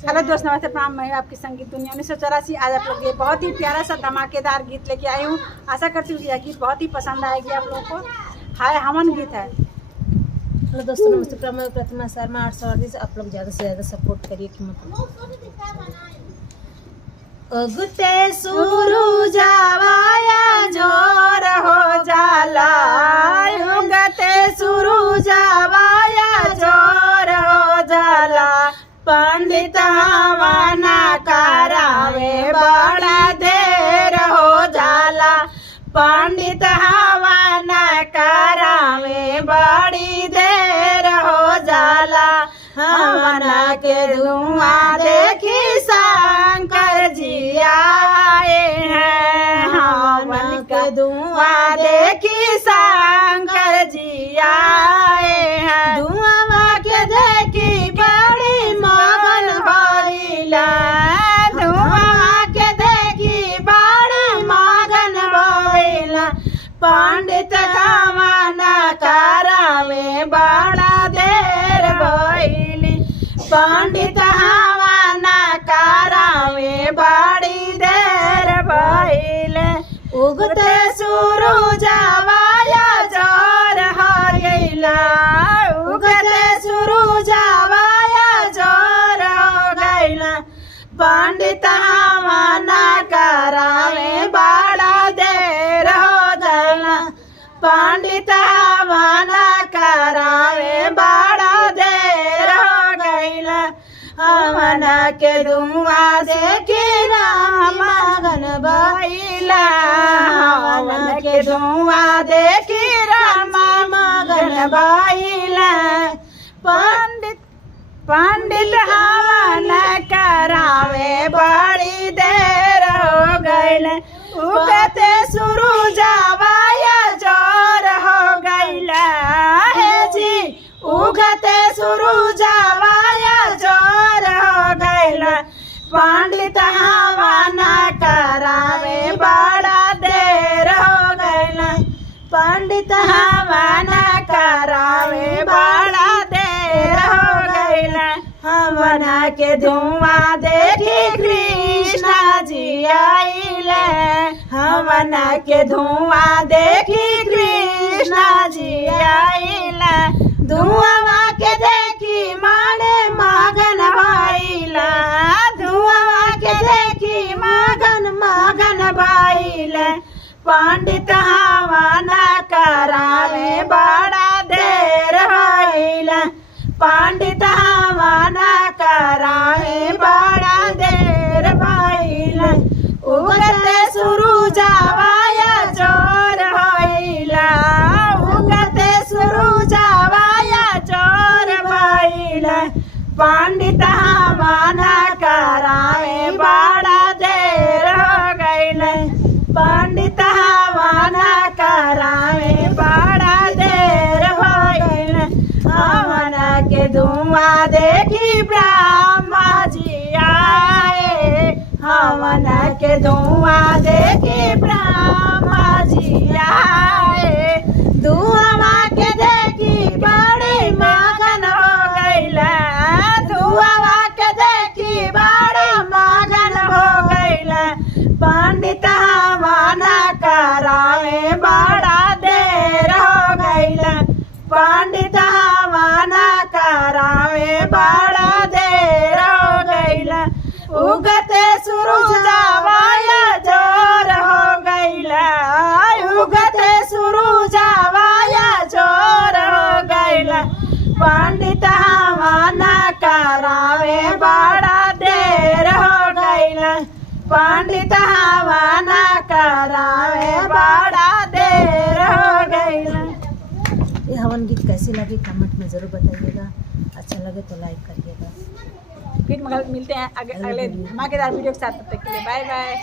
Hello दोस्त, नमस्ते, प्रणाम। मैं आपकी संगीत दुनिया 1984। आज आप लोग ये बहुत ही प्यारा सा धमाकेदार गीत लेके आई हूँ। आशा करती हूँ कि यह गीत बहुत ही पसंद आएगी आप लोगों को। हाय हवन गीत है। हेलो दोस्तों, नमस्ते, प्रणाम। प्रतिमा शर्मा 838। आप लोग ज़्यादा से ज़्यादा सपोर्ट करिए कि उगते सूरज आवाया जोर हो जाला, उगते सूरज आवाया जोर हो जाला, पंडित हवाना करावे बड़ा देर हो जाला, पंडित हवाना करावे बड़ी देर हो जाला, हवाना के धुआं देखी शंकर जी आए हैं, हवन के धुआं देखी शंकर जी आए हैं, धुआं के देखी बड़ी मगन भइला, धुआं के देखी बड़ी मगन भइला, पंडित हवाना करावे बड़ा देर भइली, पंडित हवाना करावे बड़ी देर भइले, उगते सूरज आवाया जोर हो गइला, उगते सूरज आवाया जोर हो गइला, पंडित हवाना करावे बड़ा देर हो गइला, पंडित हवाना करावे बड़ा देर हो गइला, हवाना के धुआं देखी राम मगन भइला, हवाना के धुआं देखी राम मगन भइला, पंडित हवाना करावे बड़ी देर हो गइले, उगते सूरज आवाया जोर हो गइला, हे जी उगते सूरज आवाया जोर हो गइला, पंडित हवाना करावे बड़ा देर हो गइला, पंडित हवाना करावे बड़ा देर हो गइला, हवाना के धुआं देखी कृष्णा जी आइले, हवाना के धुआं देखी कृष्णा जी आइले, धुआं के देखी माने मगन भइला, धुआं के देखी मगन भइले, पंडित हवाना करावे बड़ा देर भइला, पंडित हवाना करावे बड़ा देर भइला, उगते सूरज आवाया जोर होइला, उगते सूरज आवाया जोर भइला, पंडित हवाना करावे बड़ा देर हो गइले, पंडित हवाना करावे बड़ा देर हो गइले, हवाना के धुआं देखी ब्रह्मा जी आए, हवाना के धुआं देखी ब्रह्मा जी आए, धुआं के देखी बड़ी मगन हो गइला, धुआं के देखी बड़ी मगन हो गइला, पंडित हवाना करावे बड़ा देर हो गइला, पंडित हवाना करावे बड़ा देर हो गइला, उगते सूरज आवाया जोर हो गइला, उगते सूरज आवाया जोर हो गइला, पंडित हवाना करावे बड़ा देर हो गइला, पंडित हवाना करावे बड़ा देर हो गइला। ये हवन गीत कैसी लगी कमेंट में ज़रूर बताइएगा, अच्छा लगे तो लाइक करिएगा। फिर मिलते हैं अगले धमाकेदार वीडियो के साथ। तब तक के लिए बाय बाय।